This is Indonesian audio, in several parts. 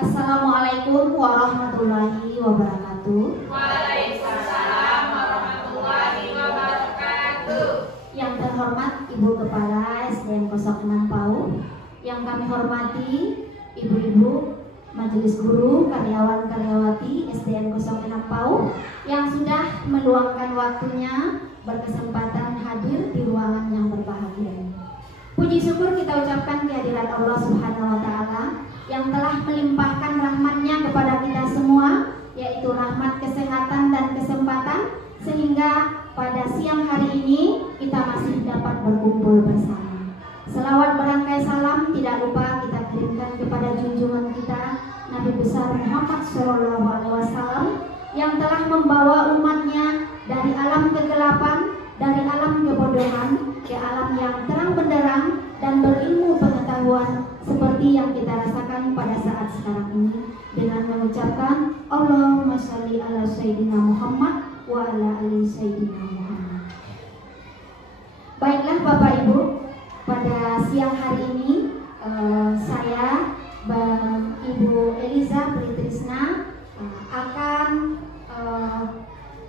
Assalamualaikum warahmatullahi wabarakatuh. Waalaikumsalam warahmatullahi wabarakatuh. Yang terhormat Ibu Kepala SDN 06 PAUD, yang kami hormati Ibu-ibu, Majelis Guru, karyawan-karyawati SDN 06 PAUD yang sudah meluangkan waktunya berkesempatan hadir di ruangan yang berbahagia ini. Puji syukur kita ucapkan kehadirat Allah Subhanahu wa Ta'ala yang telah melimpahkan rahmat-Nya kepada kita semua, yaitu rahmat kesehatan dan kesempatan, sehingga pada siang hari ini kita masih dapat berkumpul bersama. Selawat berangkai salam tidak lupa kita kirimkan kepada junjungan kita Nabi besar Muhammad SAW yang telah membawa umatnya dari alam kegelapan, dari alam kebodohan ke alam yang terang benderang dan berilmu pengetahuan seperti yang kita rasakan pada saat sekarang ini, dengan mengucapkan Allahumma sholli ala Sayyidina Muhammad wa ala ali Sayyidina Muhammad. Baiklah Bapak Ibu, pada siang hari ini saya Ibu Eliza Pritrisna akan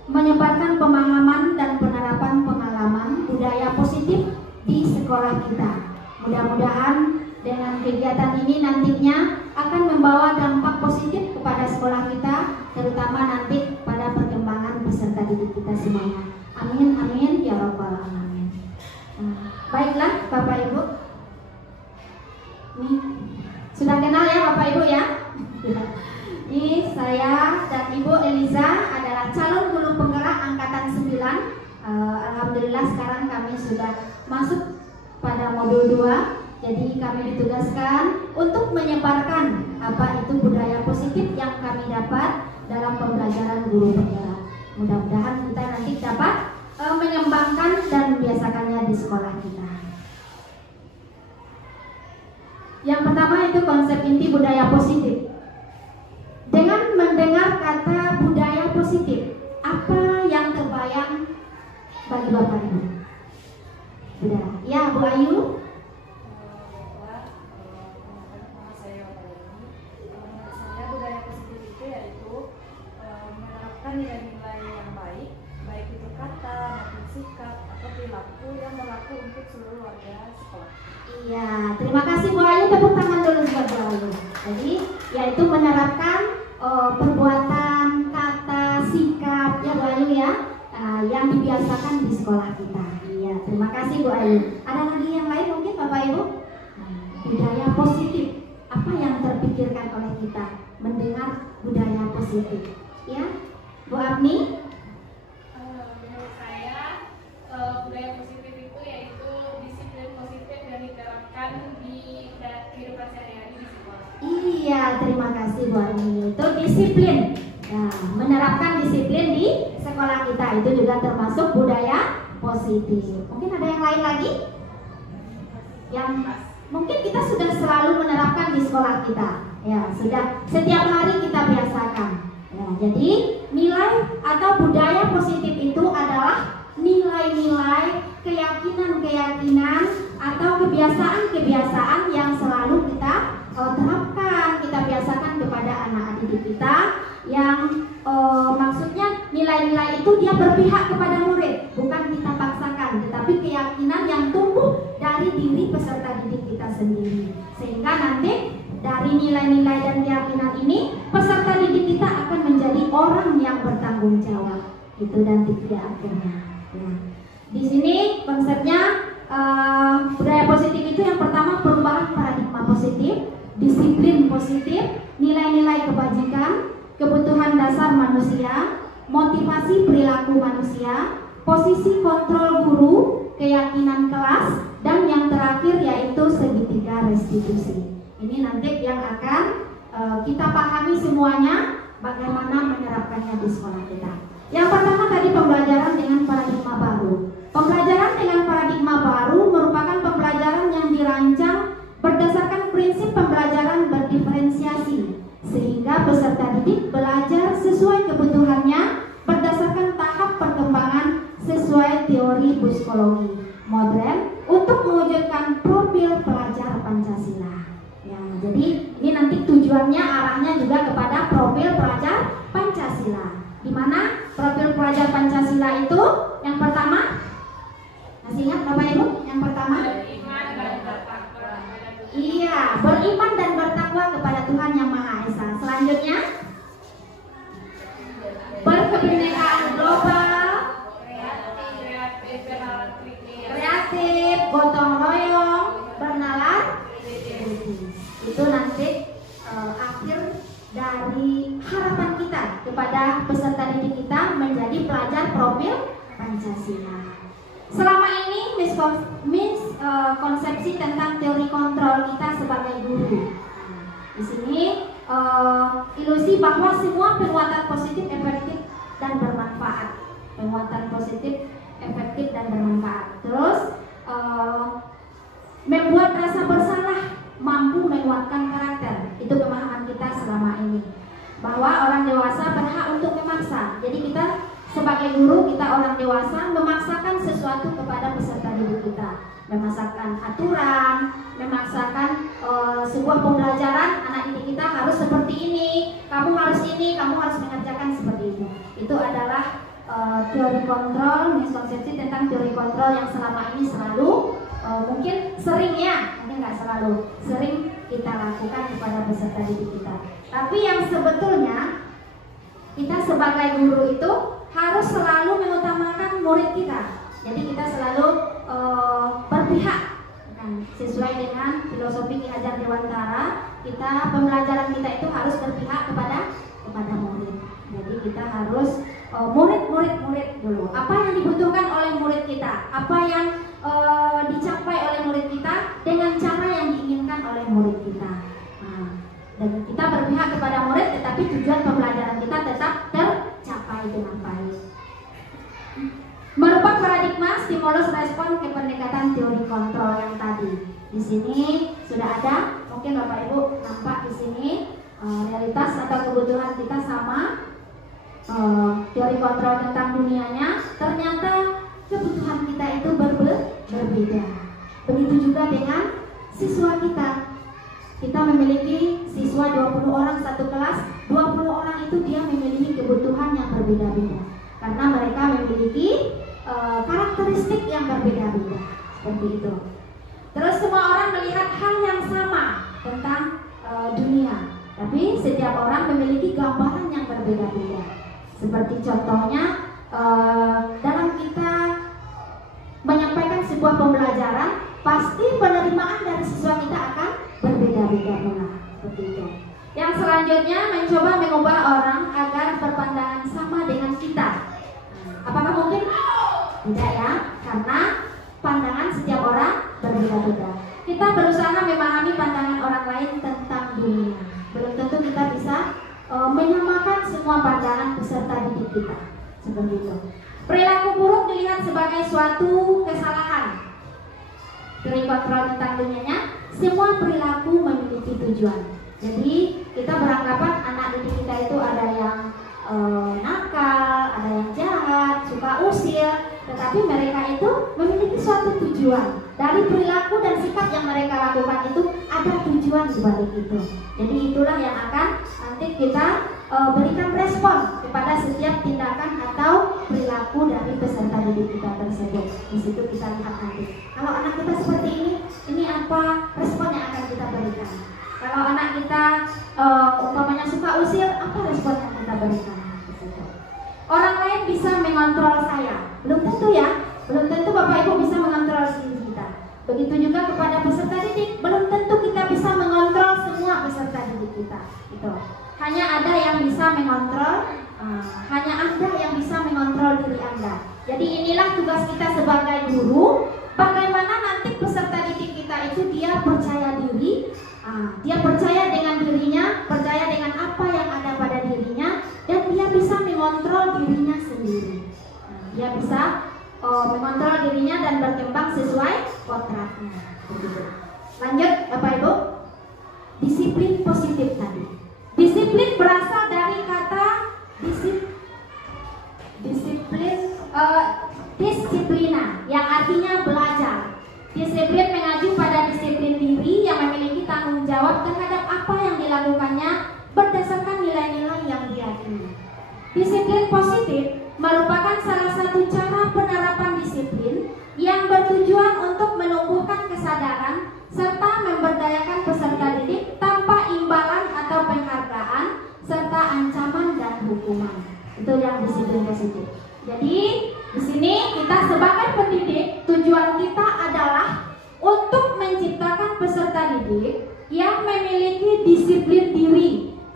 menyebarkan pemahaman dan penerapan pengalaman budaya positif di sekolah kita. Mudah-mudahan dengan kegiatan ini nantinya akan membawa dampak positif kepada sekolah kita, terutama nanti pada perkembangan peserta didik kita semuanya. Amin, amin, ya rabbal alamin. Baiklah Bapak Ibu, nih, sudah kenal ya Bapak Ibu ya? Ini saya dan Ibu Eliza adalah calon guru penggerak angkatan 9. Alhamdulillah sekarang kami sudah masuk pada modul 2. Jadi kami ditugaskan untuk menyebarkan apa itu budaya positif yang kami dapat dalam pembelajaran guru penggerak. Mudah-mudahan kita nanti dapat mengembangkan dan membiasakannya di sekolah kita. Yang pertama itu konsep inti budaya positif. Dengan mendengar kata budaya positif, apa yang terbayang bagi Bapak Ibu? Sudah, ya Bu Ayu. Saya budaya positif itu yaitu menerapkan nilai-nilai yang baik, baik itu kata maupun sikap atau perilaku yang berlaku untuk seluruh warga sekolah. Iya, terima kasih Bu Ayu, tepuk tangan dulu buat Bu Ayu. Jadi, yaitu menerapkan perbuatan, kata, sikap, ya Bu Ayu ya, yang dibiasakan di sekolah kita. Iya, terima kasih Bu Ayu. Ada lagi yang lain mungkin Bapak Ibu? Budaya positif, apa yang terpikirkan oleh kita mendengar budaya positif? Ya, Bu Abni? Menurut saya budaya positif itu yaitu disiplin positif yang diterapkan di kehidupan sehari-hari di sekolah. Iya, terima kasih Bu Abni. Itu disiplin. Nah, menerapkan disiplin di sekolah kita itu juga termasuk budaya positif. Mungkin ada yang lain lagi? Yang mungkin kita sudah selalu menerapkan di sekolah kita. Ya, sudah setiap hari kita biasakan. Ya, jadi nilai atau budaya positif itu adalah nilai-nilai, keyakinan-keyakinan atau kebiasaan-kebiasaan yang selalu kita terapkan, kita biasakan kepada anak didik kita, yang maksudnya nilai-nilai itu dia berpihak kepada murid, bukan kita paksakan, tetapi keyakinan yang tumbuh dari diri peserta didik kita sendiri, sehingga nanti dari nilai-nilai dan keyakinan ini peserta didik kita akan menjadi orang yang bertanggung jawab itu dan tidak akhirnya. Ya. Di sini konsepnya budaya positif itu yang pertama perubahan paradigma positif, disiplin positif, nilai-nilai kebajikan, kebutuhan dasar manusia, motivasi perilaku manusia, posisi kontrol guru, keyakinan kelas, dan yang terakhir yaitu segitiga restitusi. Ini nanti yang akan kita pahami semuanya bagaimana menerapkannya di sekolah kita. Yang pertama tadi pembelajaran dengan paradigma baru. Pembelajaran dengan paradigma baru merupakan pembelajaran yang dirancang berdasarkan prinsip pembelajaran berdiferensiasi, sehingga peserta didik belajar sesuai kebutuhannya berdasarkan tahap perkembangan sesuai teori psikologi modern untuk mewujudkan profil pelajar Pancasila. Ya, jadi ini nanti tujuan tujuannya, arahnya juga kepada profil pelajar Pancasila. Di mana profil pelajar Pancasila itu yang pertama, masih ingat Bapak Ibu? Yang pertama, beriman dan bertakwa kepada Tuhan. iya, beriman dan bertakwa kepada Tuhan Yang Maha Esa. Selanjutnya, berkebinekaan global, kreatif, gotong royong, bernalar. Itu nanti akhir dari harapan kita kepada peserta didik kita menjadi pelajar profil Pancasila. Selama ini konsepsi tentang teori kontrol kita sebagai guru. Di sini ilusi bahwa semua penguatan positif, efektif dan bermanfaat. Penguatan positif, efektif dan bermanfaat. Terus membuat rasa bersalah mampu menguatkan karakter. Itu pemahaman kita selama ini. Bahwa orang dewasa berhak untuk memaksa. Jadi kita sebagai guru, kita orang dewasa memaksakan sesuatu kepada peserta didik kita. Memaksakan aturan, memaksakan sebuah pembelajaran, anak didik kita harus seperti ini, kamu harus ini, kamu harus mengerjakan seperti itu. Itu adalah teori kontrol, miskonsepsi tentang teori kontrol yang selama ini selalu mungkin sering ya, mungkin nggak selalu, sering kita lakukan kepada peserta didik kita. Tapi yang sebetulnya kita sebagai guru itu harus selalu mengutamakan murid kita. Jadi kita selalu berpihak, sesuai dengan filosofi Ki Hajar Dewantara. Kita pembelajaran kita itu harus berpihak kepada murid. Jadi kita harus murid dulu. Apa yang dibutuhkan oleh murid kita, apa yang dicapai oleh murid kita dengan cara yang diinginkan oleh murid kita. Dan kita berpihak kepada murid, tetapi tujuan pembelajaran kita tetap tercapai dengan baik. Merubah paradigma stimulus respon ke pendekatan teori kontrol yang tadi. Di sini sudah ada, mungkin Bapak Ibu nampak di sini realitas atau kebutuhan kita sama. Teori kontrol tentang dunianya, ternyata kebutuhan kita itu berbeda. Begitu juga dengan siswa kita. Kita memiliki siswa 20 orang satu kelas, 20 orang itu dia memiliki kebutuhan yang berbeda-beda. Karena mereka memiliki karakteristik yang berbeda-beda. Seperti itu. Terus semua orang melihat hal yang sama tentang dunia. Tapi setiap orang memiliki gambaran yang berbeda-beda. Seperti contohnya dalam kita menyampaikan sebuah pembelajaran, pasti penerimaan dari siswa kita akan berbeda-beda pula. Seperti itu. Yang selanjutnya mencoba mengubah orang agar berpandangan sama dengan kita. Apakah mungkin? Tidak ya, karena pandangan setiap orang berbeda-beda. Kita berusaha memahami pandangan orang lain tentang dunia. Belum tentu kita bisa menyamakan semua pandangan peserta didik kita. Seperti itu. Perilaku buruk dilihat sebagai suatu kesalahan. Teori kontrol tentang dunianya, semua perilaku memiliki tujuan. Jadi kita beranggapan anak didik kita itu ada yang nakal, ada yang jahat, suka usir, tetapi mereka itu memiliki suatu tujuan. Dari perilaku dan sikap yang mereka lakukan itu ada tujuan sebalik itu. Jadi itulah yang akan nanti kita berikan respon kepada setiap tindakan atau perilaku dari peserta didik kita tersebut. Di situ kita lihat nanti. Kalau anak kita seperti ini apa respon yang akan kita berikan? Kalau anak kita umpamanya suka usir, apa respon yang kita berikan? Orang lain bisa mengontrol saya, belum tentu ya. Belum tentu Bapak Ibu bisa mengontrol diri kita. Begitu juga kepada peserta didik, belum tentu kita bisa mengontrol semua peserta didik kita. Itu hanya ada yang bisa mengontrol, hanya Anda yang bisa mengontrol diri Anda. Jadi inilah tugas kita sebagai guru. Bagaimana nanti peserta didik kita itu dia percaya diri, dia percaya dengan dirinya, percaya dengan apa yang ada pada dirinya, dan dia bisa mengontrol dirinya sendiri. Dia bisa mengontrol dirinya dan berkembang sesuai kontraknya. Lanjut Bapak Ibu, disiplin positif tadi. Disiplin berasal dari kata disiplina yang artinya belajar. Disiplin mengacu pada disiplin diri yang memiliki tanggung jawab terhadap apa yang dilakukannya didik yang memiliki disiplin diri,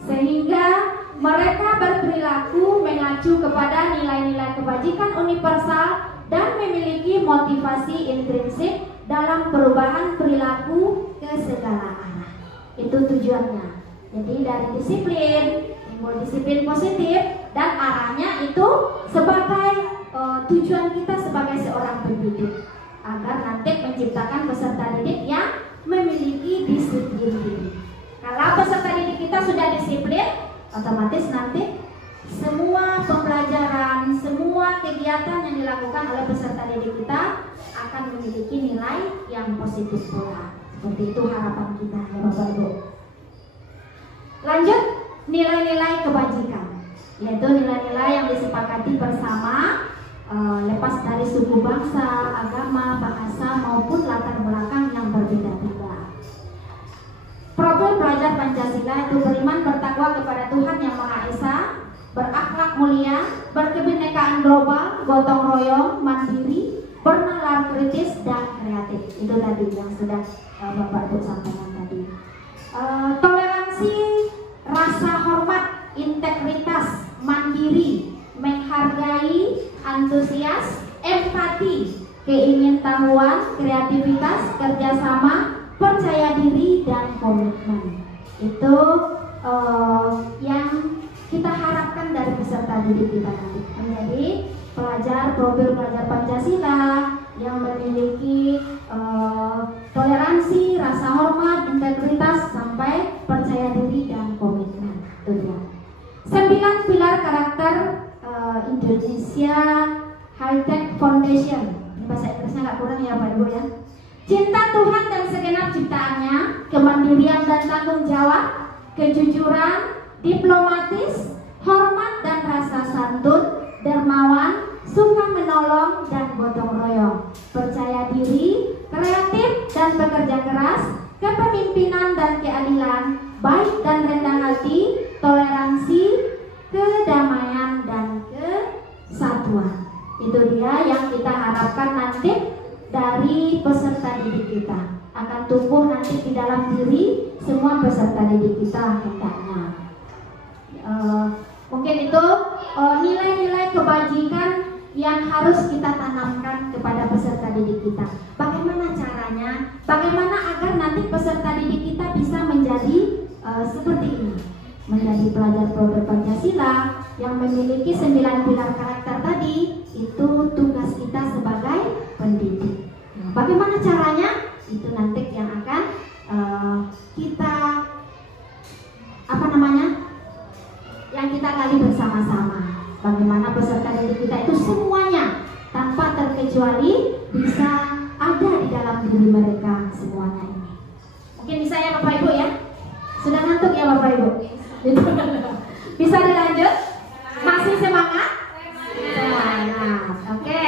sehingga mereka berperilaku mengacu kepada nilai-nilai kebajikan universal dan memiliki motivasi intrinsik dalam perubahan perilaku ke segala arah. Itu tujuannya. Jadi dari disiplin, timbul disiplin positif, dan arahnya itu sebagai tujuan kita sebagai seorang pendidik, agar nanti menciptakan peserta didik yang memiliki disiplin diri. Kalau peserta didik kita sudah disiplin, otomatis nanti semua pembelajaran, semua kegiatan yang dilakukan oleh peserta didik kita akan memiliki nilai yang positif pula. Seperti itu harapan kita ya Bapak Ibu. Lanjut, nilai-nilai kebajikan, yaitu nilai-nilai yang disepakati bersama lepas dari suku, bangsa, agama, bahasa maupun latar belakang yang berbeda-beda. Profil pelajar Pancasila itu beriman bertakwa kepada Tuhan Yang Maha Esa, berakhlak mulia, berkebinekaan global, gotong royong, mandiri, bernalar kritis dan kreatif. Itu tadi yang sudah Bapak Ibu sampaikan tadi. Toleransi, rasa hormat, integritas, mandiri, menghargai, antusias, empati, keingintahuan, kreativitas, kerjasama, percaya diri, dan komitmen. Itu yang kita harapkan dari peserta didik kita nanti, menjadi profil pelajar Pancasila yang memiliki toleransi, rasa hormat, integritas, sampai percaya diri dan komitmen. Itu dia. 9 pilar karakter Indonesia High Tech Foundation. Ini bahasa Inggrisnya nggak kurang ya Pak Ibu ya. Cinta Tuhan dan segenap ciptaannya, kemandirian dan tanggung jawab, kejujuran, diplomatis, hormat dan rasa santun, dermawan, suka menolong dan gotong royong, percaya diri, kreatif dan bekerja keras, kepemimpinan dan keadilan, baik dan rendah hati, toleransi, kedamaian dan kesatuan. Itu dia yang kita harapkan nanti dari peserta didik kita, akan tumbuh nanti di dalam diri semua peserta didik kita hendaknya. Mungkin itu nilai-nilai kebajikan yang harus kita tanamkan kepada peserta didik kita. Bagaimana caranya? Bagaimana agar nanti peserta didik kita bisa menjadi seperti ini, menjadi pelajar profil Pancasila yang memiliki 9 pilar karakter tadi. Itu tugas kita sebagai pendidik. Bagaimana caranya? Itu nanti yang akan kita yang kita gali bersama-sama. Bagaimana peserta didik kita itu semuanya tanpa terkecuali bisa ada di dalam diri mereka semuanya ini. Mungkin bisa ya Bapak Ibu ya? Sudah ngantuk ya Bapak Ibu? Bisa dilanjut? Masih semangat? Semangat. Oke.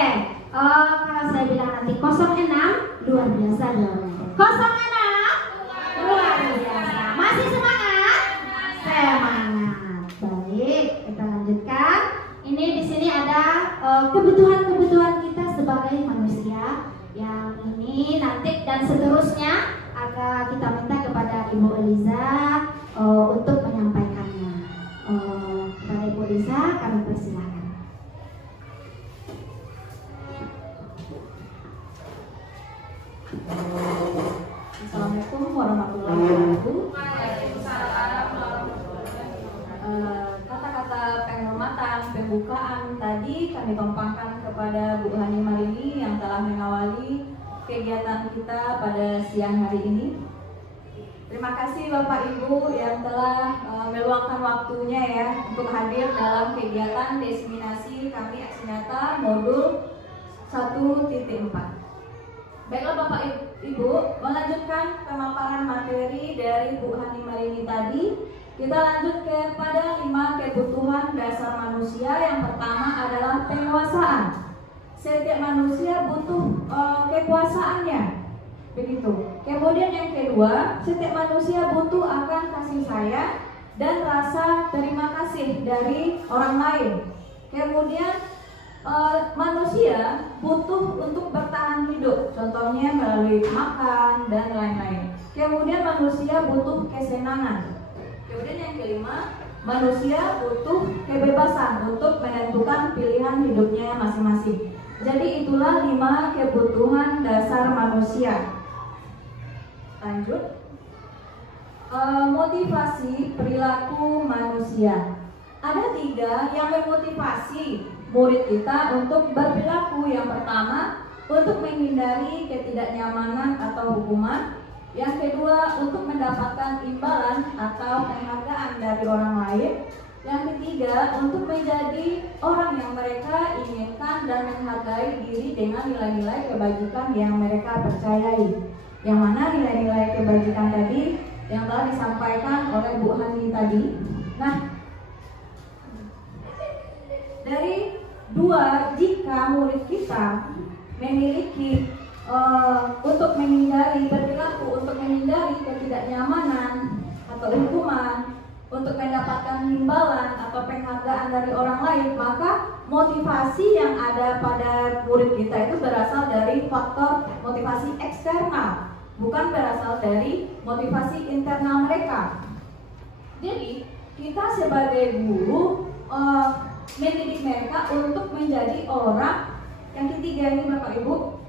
Kalau saya bilang nanti 06, luar biasa jawabannya. 06, luar biasa. Masih semangat? Semangat. Baik, kita lanjutkan. Ini di sini ada kebutuhan-kebutuhan kita sebagai manusia. Yang ini nanti dan seterusnya akan kita minta kepada Ibu Eliza untuk menyampaikannya. Kepada Ibu Eliza kami persilakan. Assalamualaikum warahmatullahi wabarakatuh. Kata-kata penghormatan, pembukaan tadi kami tumpahkan kepada Bu Hani Marini yang telah mengawali kegiatan kita pada siang hari ini. Terima kasih Bapak Ibu yang telah meluangkan waktunya ya untuk hadir dalam kegiatan diseminasi kami aksi nyata modul 1.4. Baiklah Bapak Ibu, melanjutkan pemaparan materi dari Bu Hani Marini tadi, kita lanjut kepada 5 kebutuhan dasar manusia. Yang pertama adalah penguasaan. Setiap manusia butuh kekuasaannya, begitu. Kemudian yang kedua, setiap manusia butuh akan kasih sayang dan rasa terima kasih dari orang lain. Kemudian manusia butuh untuk bertahan hidup, contohnya melalui makan dan lain-lain. Kemudian manusia butuh kesenangan. Kemudian yang kelima, manusia butuh kebebasan untuk menentukan pilihan hidupnya masing-masing. Jadi itulah 5 kebutuhan dasar manusia. Lanjut. Motivasi perilaku manusia. Ada 3 yang memotivasi murid kita untuk berperilaku. Yang pertama, untuk menghindari ketidaknyamanan atau hukuman. Yang kedua, untuk mendapatkan imbalan atau penghargaan dari orang lain. Yang ketiga, untuk menjadi orang yang mereka inginkan dan menghargai diri dengan nilai-nilai kebajikan yang mereka percayai. Yang mana nilai-nilai kebajikan tadi yang telah disampaikan oleh Bu Hani tadi. Nah, dari 2, jika murid kita memiliki untuk menghindari berperilaku, untuk menghindari ketidaknyamanan atau hukuman, untuk mendapatkan imbalan atau penghargaan dari orang lain, maka motivasi yang ada pada murid kita itu berasal dari faktor motivasi eksternal, bukan berasal dari motivasi internal mereka. Jadi kita sebagai guru mendidik mereka untuk menjadi orang yang ketiga ini Bapak Ibu,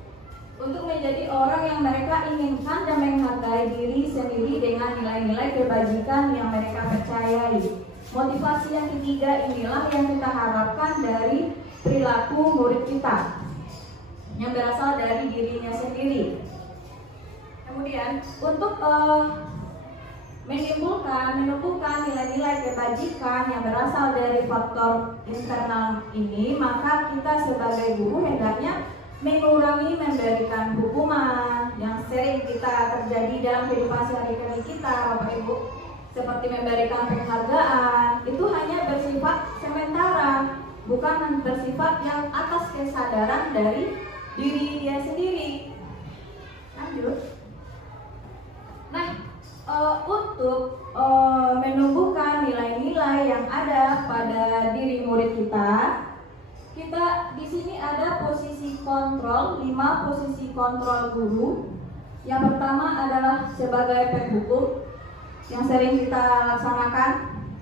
untuk menjadi orang yang mereka inginkan dan menghargai diri sendiri dengan nilai-nilai kebajikan yang mereka percayai. Motivasi yang ketiga inilah yang kita harapkan dari perilaku murid kita, yang berasal dari dirinya sendiri. Kemudian untuk menumbuhkan nilai-nilai kebajikan yang berasal dari faktor internal ini, maka kita sebagai guru hendaknya mengurangi memberikan hukuman yang sering kita terjadi dalam kehidupan sehari-hari kita, Bapak Ibu, seperti memberikan penghargaan. Itu hanya bersifat sementara, bukan bersifat yang atas kesadaran dari diri dia sendiri. Lanjut. Nah, untuk menumbuhkan nilai-nilai yang ada pada diri murid kita di sini ada posisi kontrol, 5 posisi kontrol guru. Yang pertama adalah sebagai penghukum yang sering kita laksanakan.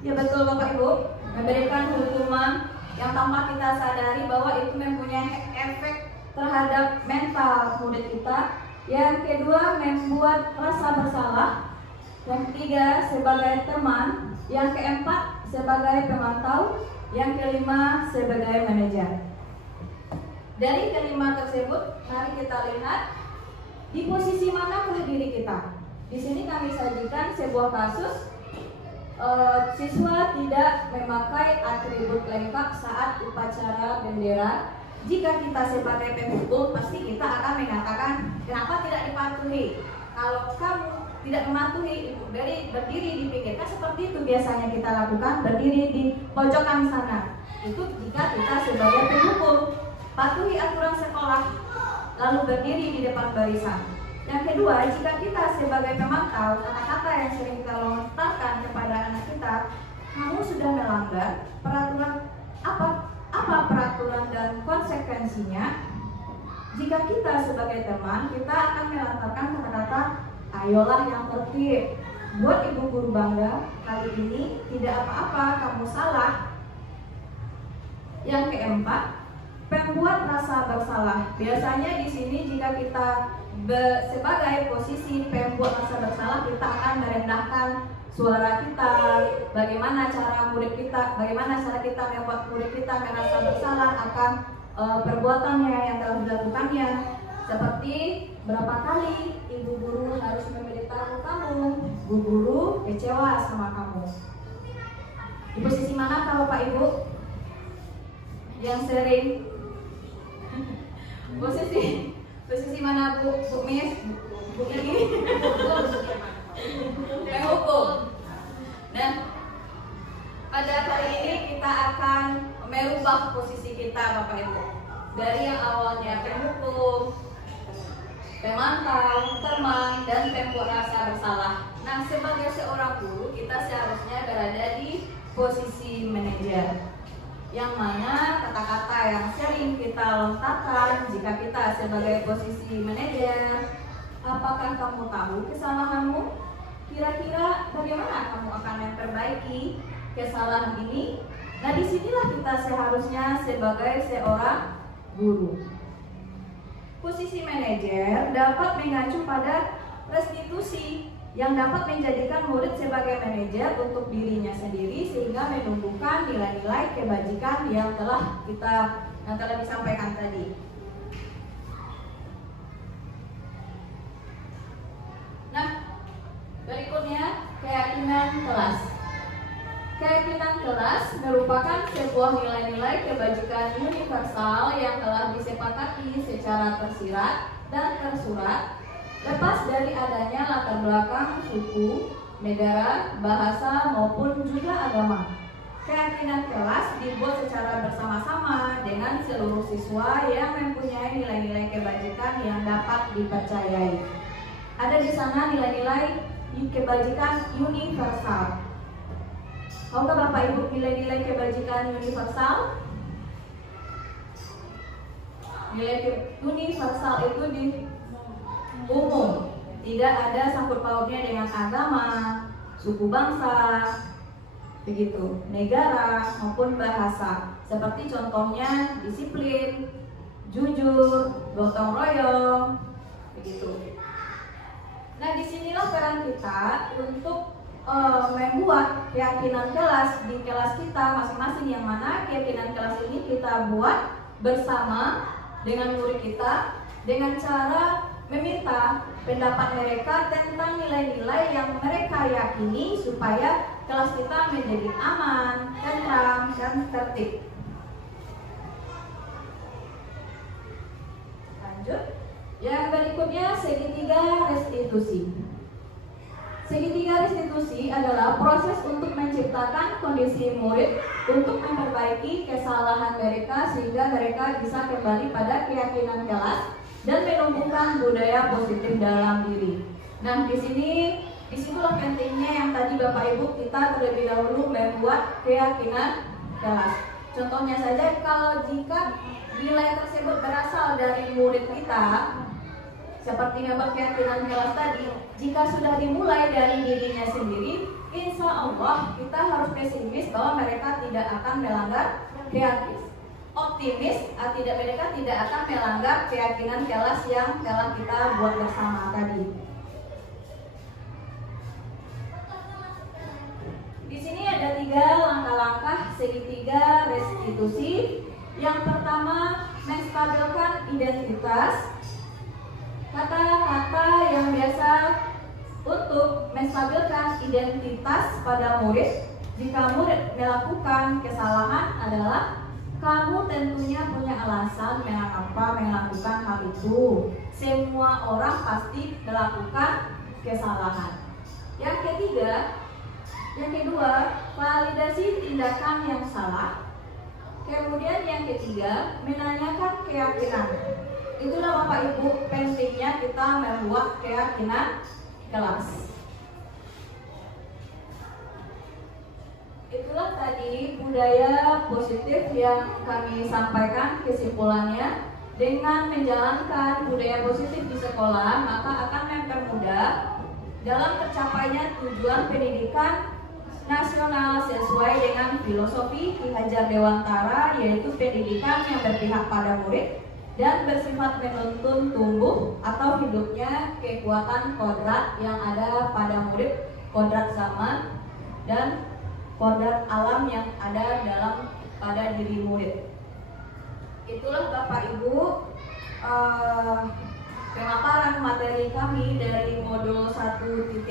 Ya betul Bapak Ibu, memberikan hukuman yang tanpa kita sadari bahwa itu mempunyai efek terhadap mental murid kita. Yang kedua, membuat rasa bersalah. Yang ketiga, sebagai teman. Yang keempat, sebagai pemantau. Yang kelima, sebagai manajer. Dari kelima tersebut, mari kita lihat di posisi manakah diri kita. Di sini kami sajikan sebuah kasus siswa tidak memakai atribut lengkap saat upacara bendera. Jika kita sebagai penghukum, pasti kita akan mengatakan kenapa tidak dipatuhi. Kalau kamu tidak mematuhi, berdiri di pinggir, kan seperti itu biasanya kita lakukan, berdiri di pojokan sana. Itu jika kita sebagai penghukum. Patuhi aturan sekolah, lalu berdiri di depan barisan. Yang kedua, jika kita sebagai pemantau, kata-kata yang sering kita lontarkan kepada anak kita, kamu sudah melanggar peraturan apa peraturan dan konsekuensinya. Jika kita sebagai teman, kita akan melontarkan kata-kata, ayolah yang tertib, buat ibu guru bangga, kali ini tidak apa-apa, kamu salah. Yang keempat, pembuat rasa bersalah. Biasanya di sini jika kita sebagai posisi pembuat rasa bersalah, kita akan merendahkan suara kita, bagaimana cara kita membuat murid kita merasa bersalah akan perbuatannya yang telah dilakukannya. Seperti berapa kali ibu guru harus memberitahu kamu, bu guru kecewa sama kamu. Di posisi mana kalau Pak Ibu yang sering posisi mana Bu Miss? Bu ini penghukum. Nah, pada kali ini kita akan merubah posisi kita Bapak Ibu, dari yang awalnya penghukum, pemantau, teman, dan pembuat rasa bersalah. Nah, sebagai seorang guru, kita seharusnya berada di posisi manajer, yang mana kata-kata yang sering kita lontarkan jika kita sebagai posisi manajer, Apakah kamu tahu kesalahanmu? Kira-kira bagaimana kamu akan memperbaiki kesalahan ini? Nah, disinilah kita seharusnya sebagai seorang guru. Posisi manajer dapat mengacu pada restitusi yang dapat menjadikan murid sebagai manajer untuk dirinya sendiri sehingga menumbuhkan nilai-nilai kebajikan yang telah disampaikan tadi. Nah, berikutnya keyakinan kelas. Keyakinan kelas merupakan sebuah nilai-nilai kebajikan universal yang telah disepakati secara tersirat dan tersurat, lepas dari adanya latar belakang suku, negara, bahasa, maupun juga agama. Keyakinan kelas dibuat secara bersama-sama dengan seluruh siswa yang mempunyai nilai-nilai kebajikan yang dapat dipercayai. Ada di sana nilai-nilai kebajikan universal. Tahukah Bapak Ibu nilai-nilai kebajikan universal? Nilai universal itu di umum, tidak ada sangkut pautnya dengan agama, suku bangsa, begitu, negara maupun bahasa. Seperti contohnya disiplin, jujur, gotong royong, begitu. Nah, disinilah peran kita untuk membuat keyakinan kelas di kelas kita masing-masing, yang mana keyakinan kelas ini kita buat bersama dengan murid kita dengan cara meminta pendapat mereka tentang nilai-nilai yang mereka yakini supaya kelas kita menjadi aman, tentram, dan tertib. Lanjut. Yang berikutnya segitiga restitusi. Segitiga restitusi adalah proses untuk menciptakan kondisi murid untuk memperbaiki kesalahan mereka sehingga mereka bisa kembali pada keyakinan kelas dan menumbuhkan budaya positif dalam diri. Nah, disitulah pentingnya yang tadi Bapak Ibu kita terlebih dahulu membuat keyakinan kelas. Contohnya saja, kalau jika nilai tersebut berasal dari murid kita, seperti membuat keyakinan kelas tadi, jika sudah dimulai dari dirinya sendiri, insya Allah kita harus pesimis bahwa mereka tidak akan melanggar keyakinan. Optimis, mereka tidak akan melanggar keyakinan kelas yang telah kita buat bersama tadi. Di sini ada 3 langkah-langkah segitiga restitusi. Yang pertama, menstabilkan identitas. Kata-kata yang biasa untuk menstabilkan identitas pada murid jika murid melakukan kesalahan adalah: kamu tentunya punya alasan mengapa melakukan hal itu. Semua orang pasti melakukan kesalahan. Yang kedua, validasi tindakan yang salah. Kemudian yang ketiga, menanyakan keyakinan. Itulah Bapak Ibu pentingnya kita membuat keyakinan kelas. Itulah tadi budaya positif yang kami sampaikan kesimpulannya. Dengan menjalankan budaya positif di sekolah, maka akan mempermudah dalam tercapainya tujuan pendidikan nasional sesuai dengan filosofi Ki Hajar Dewantara, yaitu pendidikan yang berpihak pada murid dan bersifat menuntun tumbuh atau hidupnya kekuatan kodrat yang ada pada murid, kodrat zaman dan kodrat alam yang ada pada diri murid. Itulah Bapak Ibu pemaparan materi kami dari modul 1.4.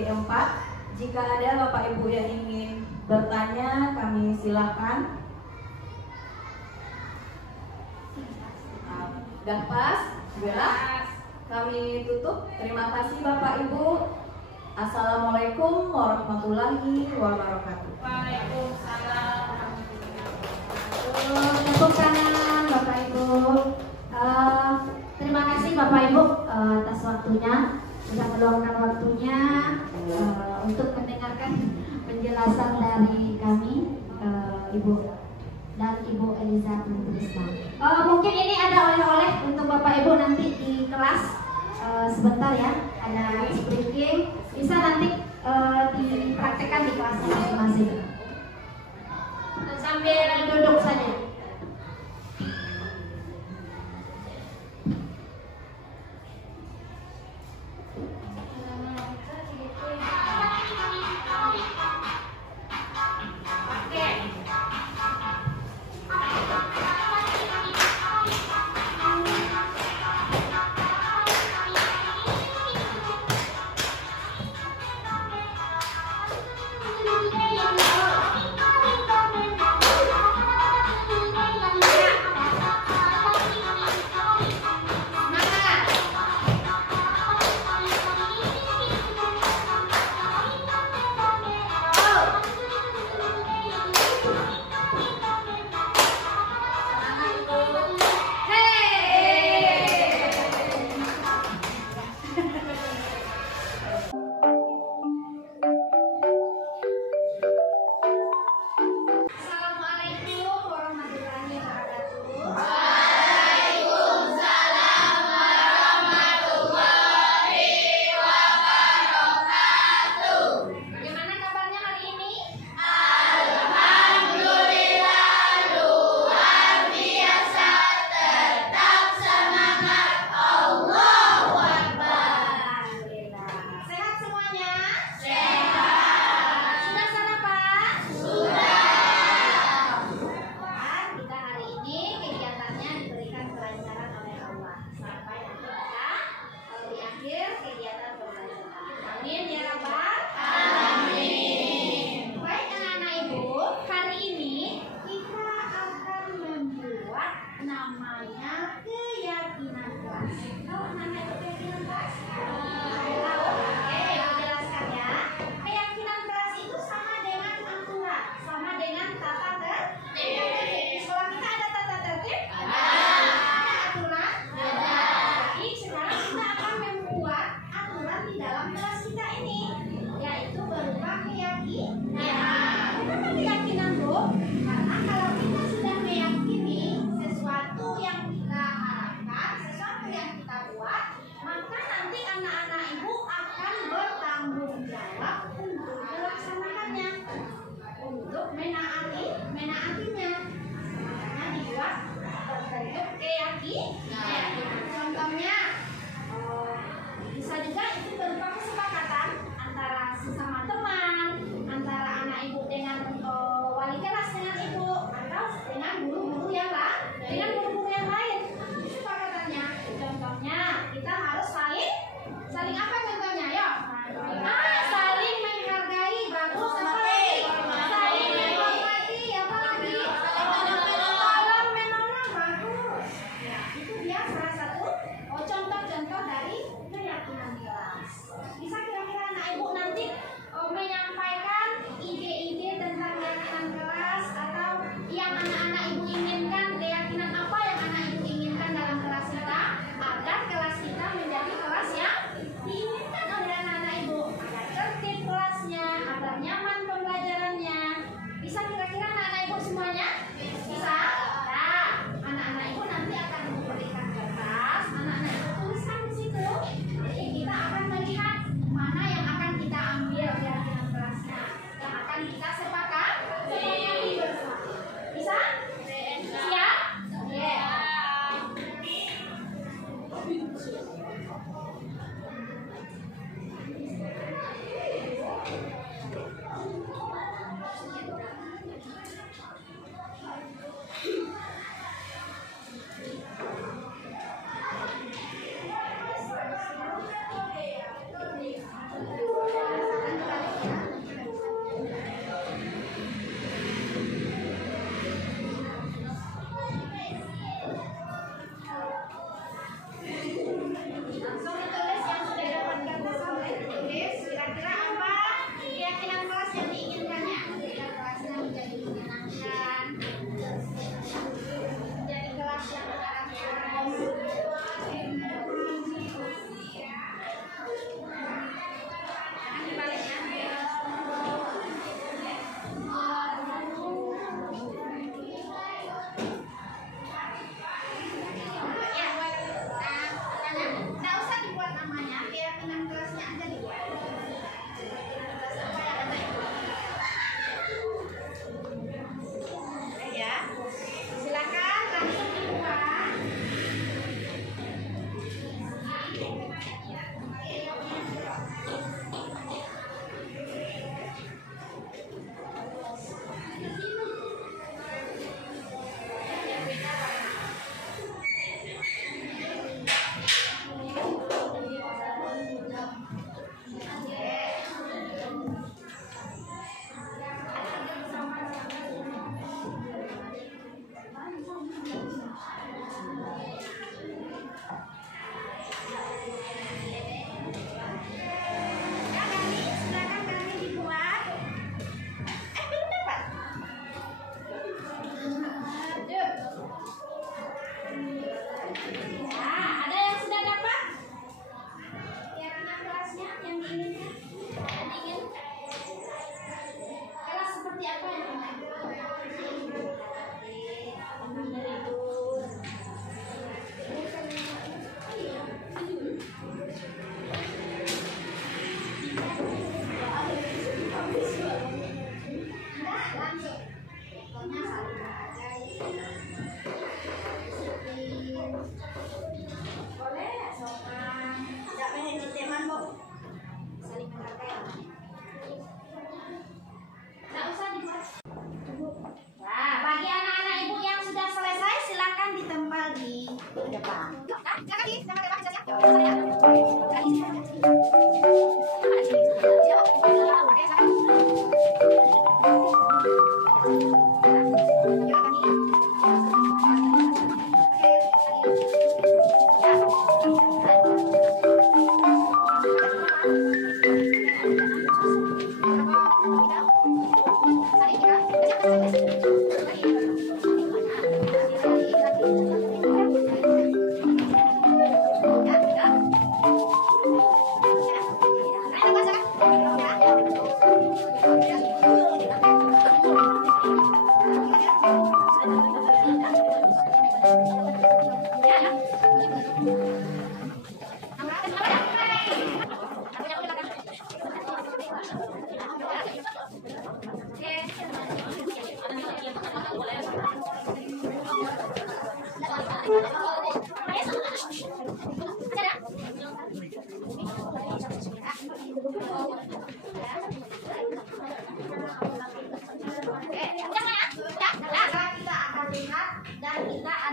Jika ada Bapak Ibu yang ingin bertanya, kami silakan. Sudah pas? Sudah? Kami tutup. Terima kasih Bapak Ibu. Assalamualaikum warahmatullahi wabarakatuh. Waalaikumsalam. Tepuk tangan Bapak Ibu. Terima kasih Bapak Ibu atas waktunya, sudah meluangkan waktunya untuk mendengarkan penjelasan dari kami, Ibu dan Ibu Eliza Trisna. Mungkin ini ada oleh-oleh untuk Bapak Ibu nanti di kelas sebentar ya. ada splitting, bisa nanti dipraktekkan di kelas masing-masing. Sambil duduk saja.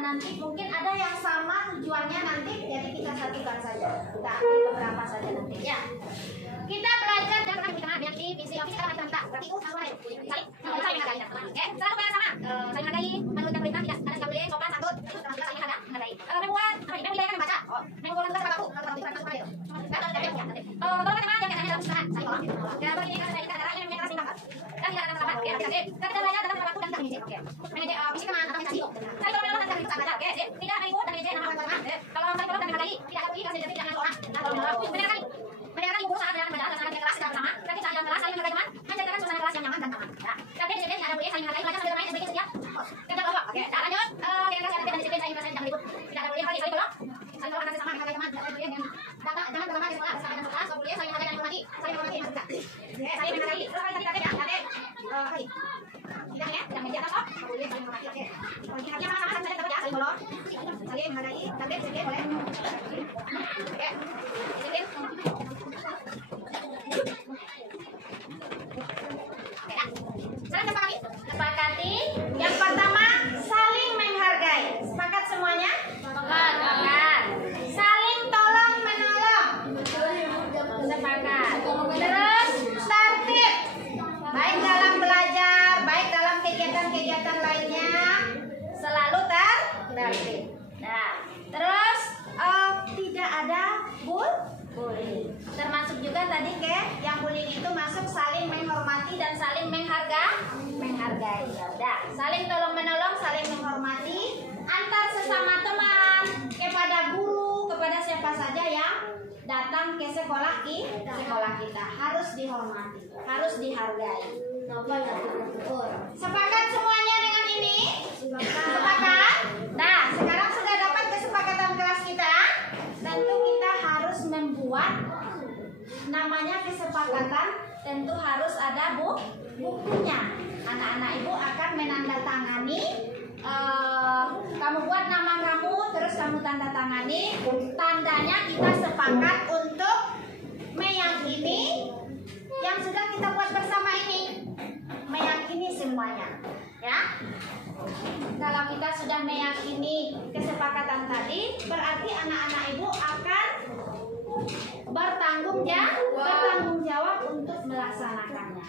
Nanti mungkin ada yang sama tujuannya nanti, jadi kita satukan saja. Kita ambil beberapa saja nanti ya. Kita belajar dan yang di visi office kita minta berarti saling menghargai. Selalu sama. Saling menghargai, menurut perintah tidak ada nggak boleh sopan santun. Saling menghargai. Membuat, memulai kan membaca. Membuat kita baku. Tolong teman yang katanya dalam usaha. Saling tolong. Dan begini kan kita adalah yang kasih tangkap. Dan tidak ada masalah. Kita belajar dalam waktu dan mengisi. Oke. Visi kemana atau mengisi. Saya kalau memang kita baca. Oke. Tidak ada ibu dan DJ nama orang. Kalau orang tolong dan menghargai, tidak ada pilih kasih jangan orang. Benar kan? Mereka ibu saat dalam belajar dan kelas yang sama. Tapi saat dalam kelas saling menghargai teman, menciptakan suasana kelas yang nyaman dan aman. Ya. Tapi disiplin tidak boleh saling menghargai, belajar sambil bermain sebagai sedia. Kerja kelompok. Oke. Nah, lanjut. Kira-kira syarat dan disiplin saya ingin jangan ribut. Tidak boleh saling tolong. Saling tolong nanti sama menghargai teman. Tidak boleh yang jangan terlama di sekolah. Saling kelas, tidak boleh saling menghargai dan menghormati. Saling menghormati yang berbeda. Oke, saling menghargai. Kalau kali tadi ya, tadi. Tidak ya, tidak media atau tidak boleh saling menghormati. Oke. Kalau kita sama-sama saling terus ya, saling bolong. Saling menghargai, tapi disiplin boleh. Oke. Disiplin. Sepakati. Yang pertama, saling menghargai. Sepakat semuanya? Sepakat. Saling tolong menolong. Sepakat. Terus tertib. Baik dalam belajar, baik dalam kegiatan-kegiatan lainnya, selalu tertib. Nah, terus tidak ada bullying. Termasuk juga tadi yang bullying itu masuk saling menghormati dan saling menghargai. Ya udah, saling tolong menolong, saling menghormati antar sesama teman, kepada guru, kepada siapa saja yang datang ke sekolah kita harus dihormati, harus dihargai. Sepakat semuanya dengan ini? Sepakat? Nah, sekarang sudah dapat kesepakatan kelas kita. Tentu kita harus membuat namanya kesepakatan, tentu harus ada bukunya. Anak-anak ibu akan menandatangani. Kamu buat nama kamu, terus kamu tanda tangani. Tandanya kita sepakat untuk meyakini yang sudah kita buat bersama ini. Meyakini semuanya, ya. Kalau kita sudah meyakini kesepakatan tadi, berarti anak-anak ibu akan bertanggung jawab untuk melaksanakannya.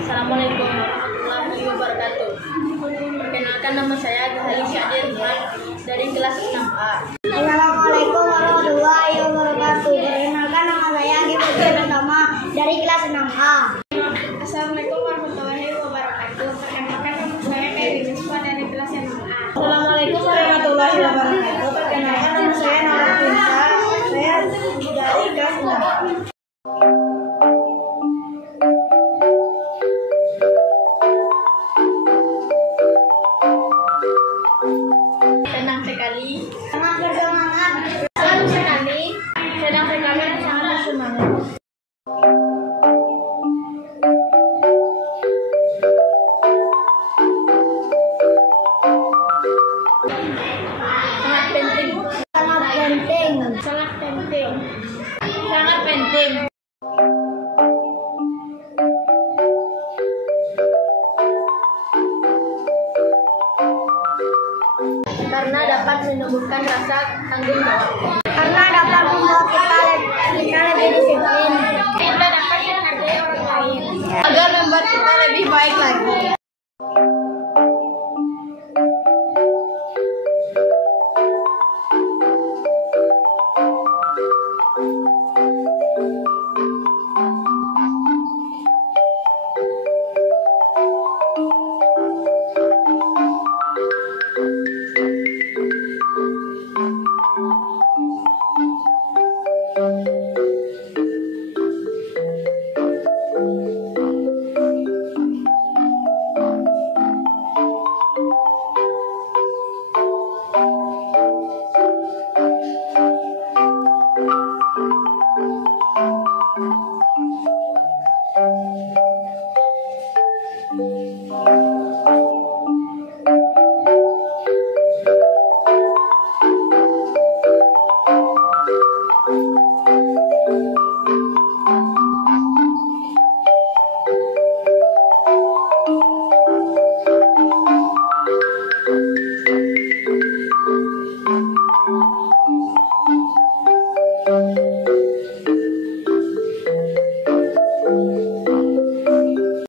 Assalamualaikum warahmatullahi wabarakatuh. Perkenalkan, nama saya Gahayu Syadir dari kelas 6A. Assalamualaikum warahmatullahi wabarakatuh. Perkenalkan, nama saya Agi Putama dari kelas 6A. Assalamualaikum warahmatullahi wabarakatuh. Perkenalkan, nama saya Kevin Yusfa dari kelas 6A. Assalamualaikum warahmatullahi wabarakatuh. Perkenalkan, nama saya Nora Pinta. Saya dari kelas 6A. Senang sekali, Sangat bersemangat. senang sekali, senang sekali, dan sangat bersemangat. Sangat penting, Sangat penting. sangat penting, sangat penting. Karena dapat menumbuhkan rasa tanggung jawab. Karena dapat membuat kita lebih disiplin. Kita dapat menghargai orang lain. Agar membuat kita lebih baik lagi.